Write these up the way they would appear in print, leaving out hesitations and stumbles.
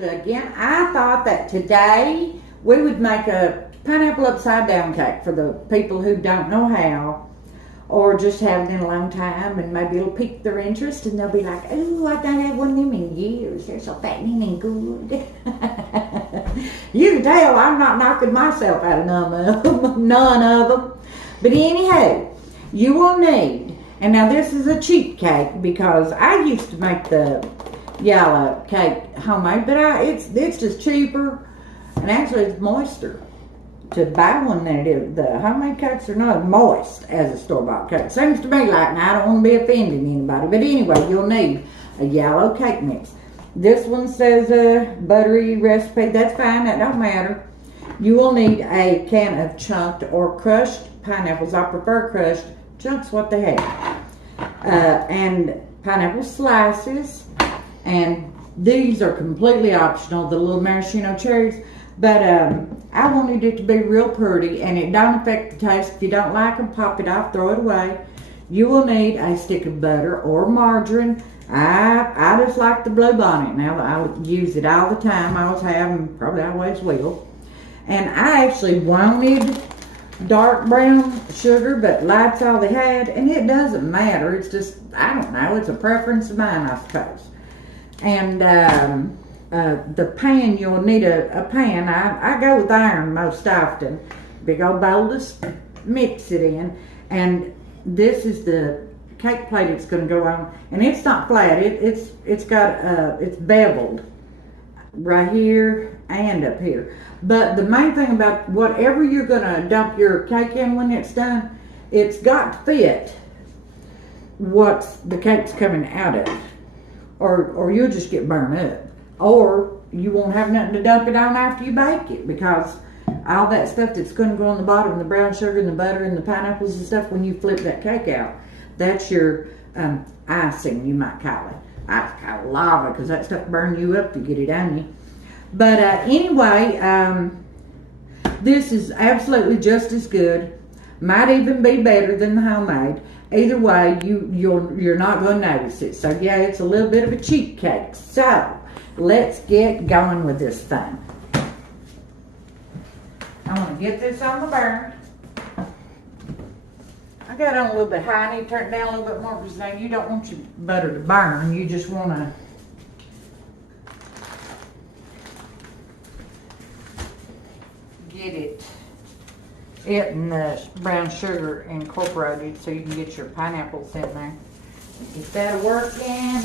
Again, I thought that today we would make a pineapple upside down cake for the people who don't know how, or just haven't in a long time, and maybe it'll pique their interest and they'll be like, oh, I don't have one of them in years. They're so fattening and good. You can tell I'm not knocking myself out of none of them. But anyhow, you will need, and now this is a cheap cake because I used to make the yellow cake homemade, but it's just cheaper, and actually it's moister to buy one than it is. The homemade cakes are not as moist as a store-bought cake. Seems to me like, now I don't want to be offending anybody, but anyway, you'll need a yellow cake mix. This one says a buttery recipe. That's fine, that don't matter. You will need a can of chunked or crushed pineapples. I prefer crushed. Chunks what they have. And pineapple slices. And these are completely optional, the little maraschino cherries. But I wanted it to be real pretty, and it don't affect the taste. If you don't like them, pop it off, throw it away. You will need a stick of butter or margarine. I just like the Blue Bonnet. Now, I use it all the time. I always have, and probably always will. And I actually wanted dark brown sugar, but light's all they had, and it doesn't matter. It's just, I don't know, it's a preference of mine, I suppose. And the pan, you'll need a pan. I go with iron most often. Big old bowl to mix it in. And this is the cake plate it's going to go on. And it's not flat. It's beveled right here and up here. But the main thing about whatever you're going to dump your cake in when it's done, it's got to fit what the cake's coming out of. Or you'll just get burned up. Or you won't have nothing to dump it on after you bake it, because all that stuff that's going to go on the bottom, the brown sugar and the butter and the pineapples and stuff, when you flip that cake out, that's your icing, you might call it. I call it lava, because that stuff burns you up to get it on you. But anyway, this is absolutely just as good. Might even be better than the homemade. Either way, you're not going to notice it. So yeah, it's a little bit of a cheap cake. So let's get going with this thing. I want to get this on the burn. I got it on a little bit high. I need to turn it down a little bit more, because now you don't want your butter to burn. You just want to get it and the brown sugar incorporated so you can get your pineapples in there. Get that working.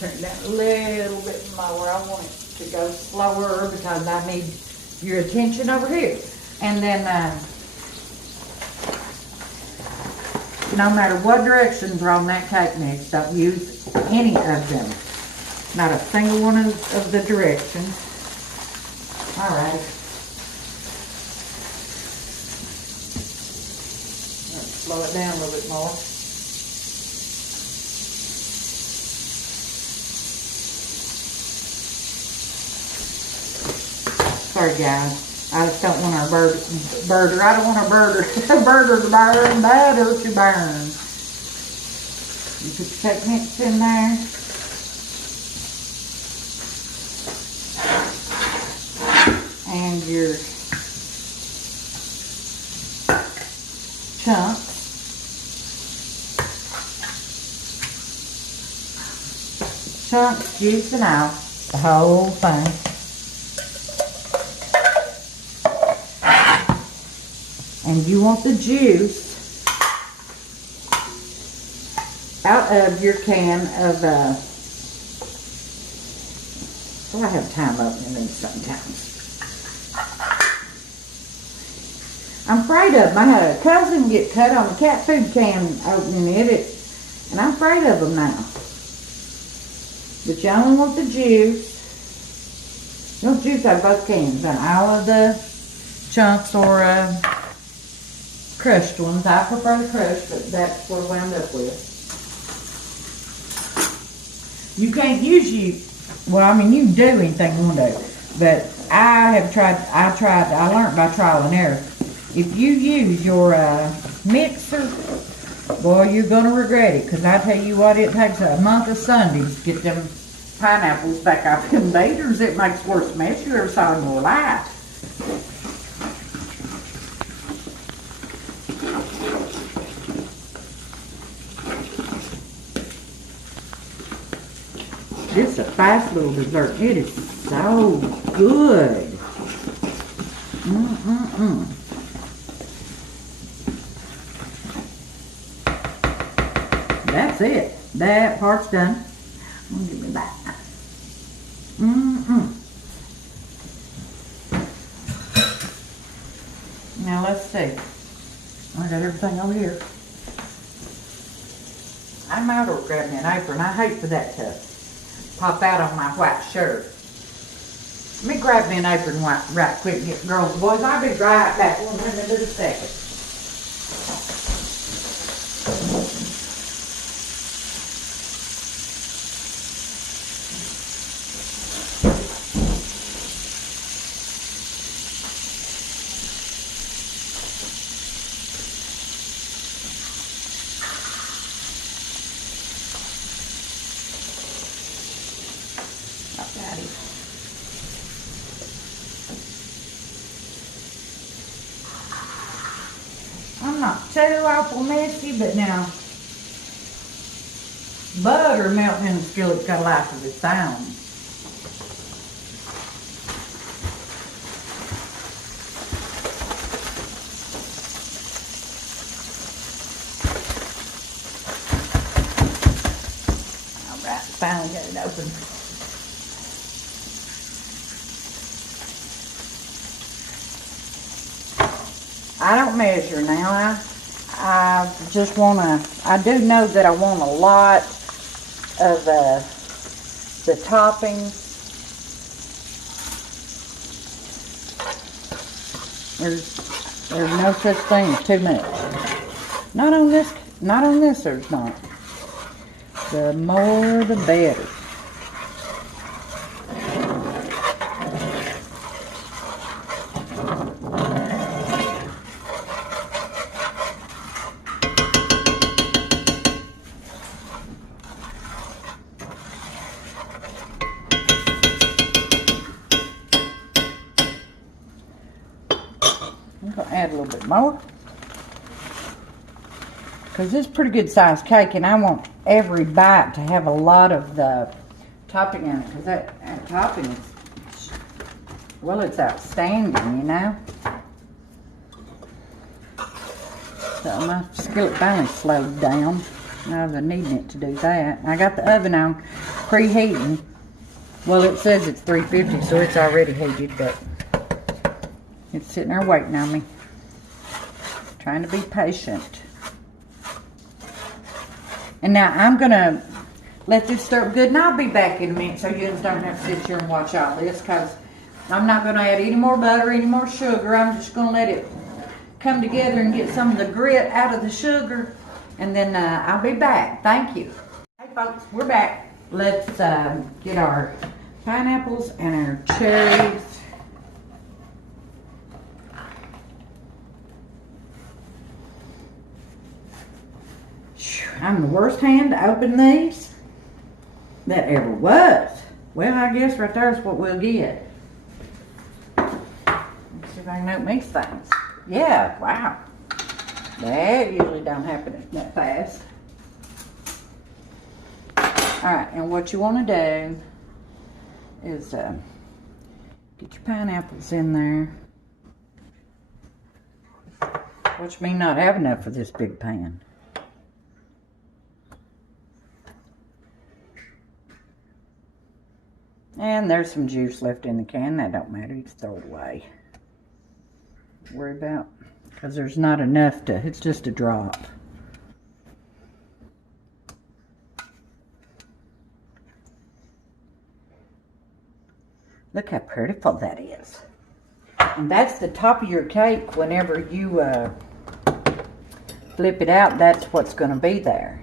Turn it down a little bit more. I want it to go slower because I need your attention over here. And then no matter what directions are on that cake mix, don't use any of them. Not a single one of the directions. All right. Let's slow it down a little bit more. Sorry, guys. I just don't want our burger. I don't want our burger to burn. Butter to burn. You put the cake mix in there. And your chunks. Chunks, juice, and all. The whole thing. And you want the juice out of your can of, well, I have time opening these sometimes. I'm afraid of them. I had a cousin get cut on the cat food can opening it, and I'm afraid of them now. But you only want the juice. You want juice out of both cans, and all of the chunks or crushed ones. I prefer the crushed, but that's what I wound up with. You can't use well, I mean, you can do anything you want to do, but I learned by trial and error. If you use your mixer Boy, you're gonna regret it, 'cause I tell you what, it takes a month of Sundays to get them pineapples back out them baters. It makes the worst mess you ever saw in your life. This is a fast little dessert. It is so good. Mm-mm-mm. That's it. That part's done. Give me that. Now let's see. I got everything over here. I'm out of grabbing an apron. I hate for that to pop out on my white shirt. Let me grab me an apron right quick and get girls and boys. I'll be right back. One minute in a second. I'm not too awful messy, but now butter melting in the skillet's got a life of its own. All right, finally got it open. I don't measure now. I just want to, I do know that I want a lot of the toppings. There's no such thing as too much. Not on this there's not. The more the better. I'm going to add a little bit more, because this is a pretty good sized cake, and I want every bite to have a lot of the topping in it, because that topping is, well, it's outstanding, you know. So my skillet finally slowed down rather than needing it to do that. I got the oven on preheating. Well, it says it's 350, so it's already heated, but it's sitting there waiting on me. Trying to be patient. And now I'm going to let this stir up good, and I'll be back in a minute so you guys don't have to sit here and watch all this, because I'm not going to add any more butter, any more sugar. I'm just going to let it come together and get some of the grit out of the sugar, and then I'll be back. Thank you. Hey folks, we're back. Let's get our pineapples and our cherries. I'm the worst hand to open these that ever was. Well, I guess right there's what we'll get. Let's see if I can open these things. Yeah, wow. That usually don't happen that fast. Alright, and what you want to do is get your pineapples in there. Which may not have enough for this big pan. And there's some juice left in the can. That don't matter. You can throw it away. Don't worry about, because there's not enough to, it's just a drop. Look how prettiful that is. And that's the top of your cake. Whenever you flip it out, that's what's going to be there.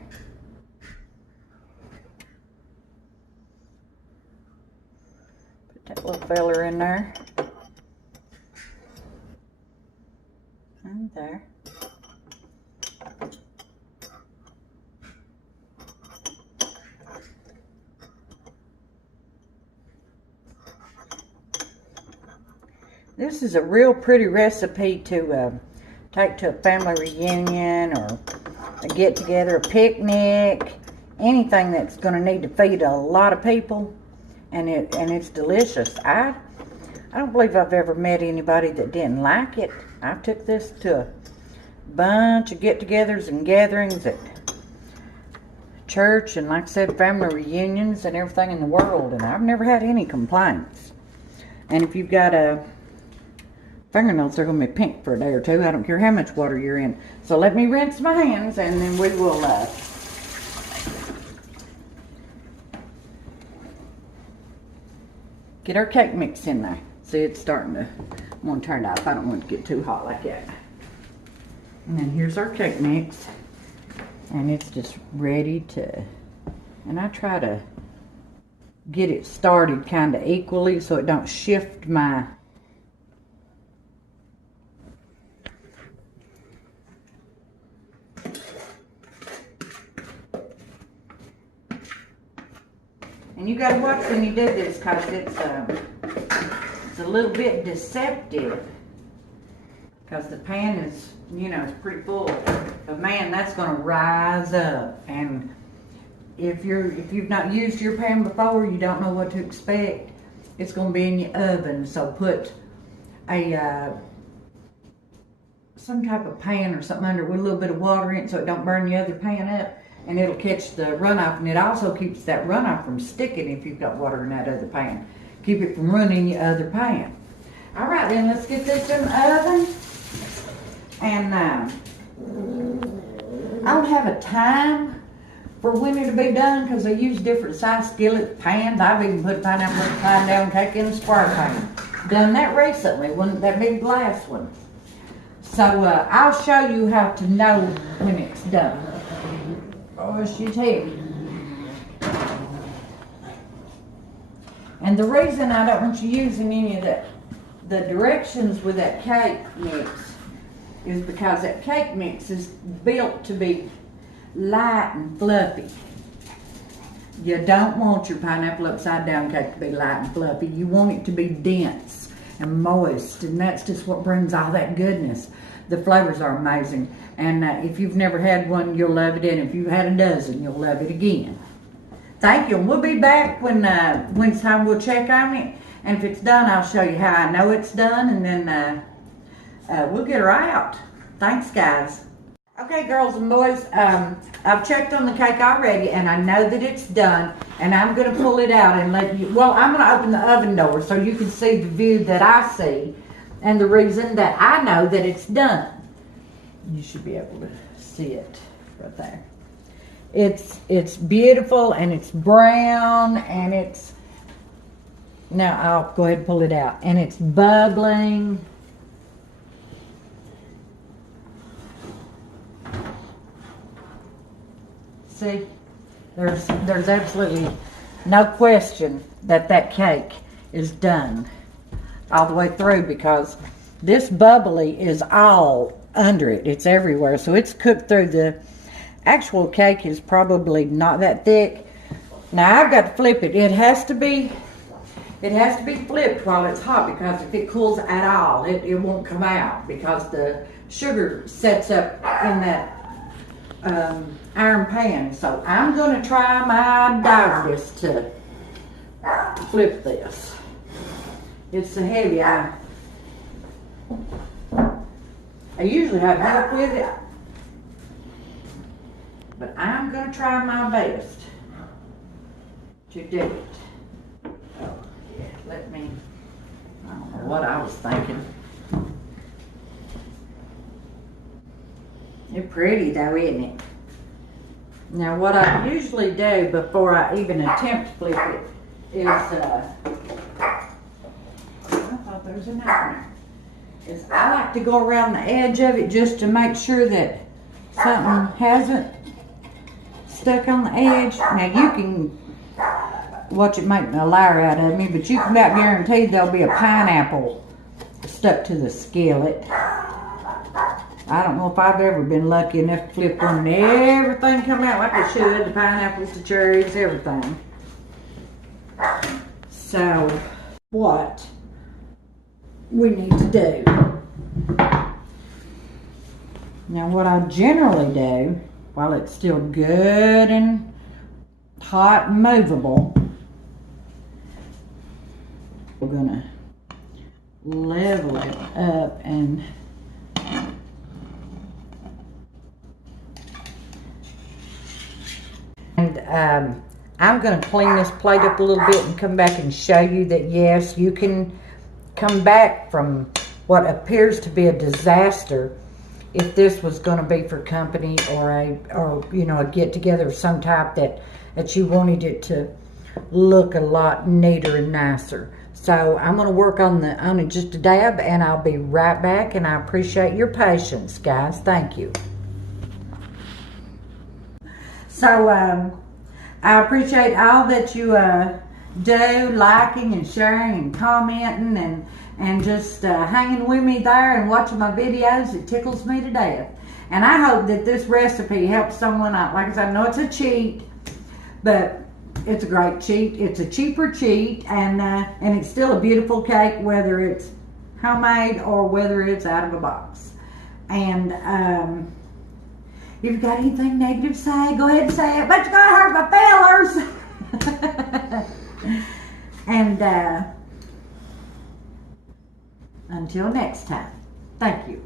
That little feller in there. And there. This is a real pretty recipe to take to a family reunion or a get-together, a picnic, anything that's going to need to feed a lot of people, and it's delicious. I don't believe I've ever met anybody that didn't like it. I took this to a bunch of get-togethers and gatherings at church and, like I said, family reunions and everything in the world, and I've never had any complaints. And if you've got a fingernails, they're going to be pink for a day or two. I don't care how much water you're in. So let me rinse my hands, and then we will get our cake mix in there. See, it's starting to, I'm going to turn it off. I don't want it to get too hot like that. And then here's our cake mix. And it's just ready to, and I try to get it started kind of equally so it don't shift my and you gotta watch when you do this, because it's a little bit deceptive, because the pan is, you know, it's pretty full. But man, that's gonna rise up, and if you've not used your pan before, you don't know what to expect. It's gonna be in your oven, so put a some type of pan or something under it with a little bit of water in it so it don't burn the other pan up, and it'll catch the runoff, and it also keeps that runoff from sticking if you've got water in that other pan. Keep it from running your other pan. All right, then let's get this in the oven. And I don't have a time for when it'll be done, because I use different size skillet pans. I've even put pineapple upside down cake in a square pan. Done that recently, that big glass one. So I'll show you how to know when it's done. Oh, she's heavy. And the reason I don't want you using any of the directions with that cake mix is because that cake mix is built to be light and fluffy. You don't want your pineapple upside down cake to be light and fluffy. You want it to be dense and moist, and that's just what brings all that goodness. The flavors are amazing, and if you've never had one, you'll love it, and if you've had a dozen, you'll love it again. Thank you, and we'll be back when it's time. We'll check on it, and if it's done, I'll show you how I know it's done, and then we'll get her out. Thanks, guys. Okay, girls and boys, I've checked on the cake already, and I know that it's done, and I'm going to pull it out and let you, well, I'm going to open the oven door so you can see the view that I see, and the reason that I know that it's done. You should be able to see it right there. It's beautiful, and it's brown, and it's, now I'll go ahead and pull it out, and it's bubbling. See, there's absolutely no question that cake is done all the way through, because this bubbly is all under it. It's everywhere, so it's cooked through. The actual cake is probably not that thick. Now I've got to flip it. It has to be flipped while it's hot, because if it cools at all, it won't come out, because the sugar sets up in that iron pan. So I'm going to try my darndest to flip this. It's so heavy. I usually have help with it, but I'm going to try my best to do it. Oh, yeah, I don't know what I was thinking. It's pretty though, isn't it? Now what I usually do before I even attempt to flip it is, I thought there was a knife in there, is I like to go around the edge of it just to make sure that something hasn't stuck on the edge. Now you can watch it make a liar out of me, but you can about guarantee there'll be a pineapple stuck to the skillet. I don't know if I've ever been lucky enough to flip one and everything come out like it should. The pineapples, the cherries, everything. So, what we need to do. Now what I generally do, while it's still good and hot and movable, we're gonna level it up and I'm going to clean this plate up a little bit and come back and show you that yes, you can come back from what appears to be a disaster if this was going to be for company or a get together of some type that you wanted it to look a lot neater and nicer. So I'm going to work on it just a dab, and I'll be right back, and I appreciate your patience, guys. Thank you. So I appreciate all that you do, liking and sharing and commenting and just hanging with me there and watching my videos. It tickles me to death. And I hope that this recipe helps someone out. Like I said, I know it's a cheat, but it's a great cheat. It's a cheaper cheat, and it's still a beautiful cake, whether it's homemade or whether it's out of a box. And if you've got anything negative to say, go ahead and say it, but you gotta hurt my feelers. And until next time, thank you.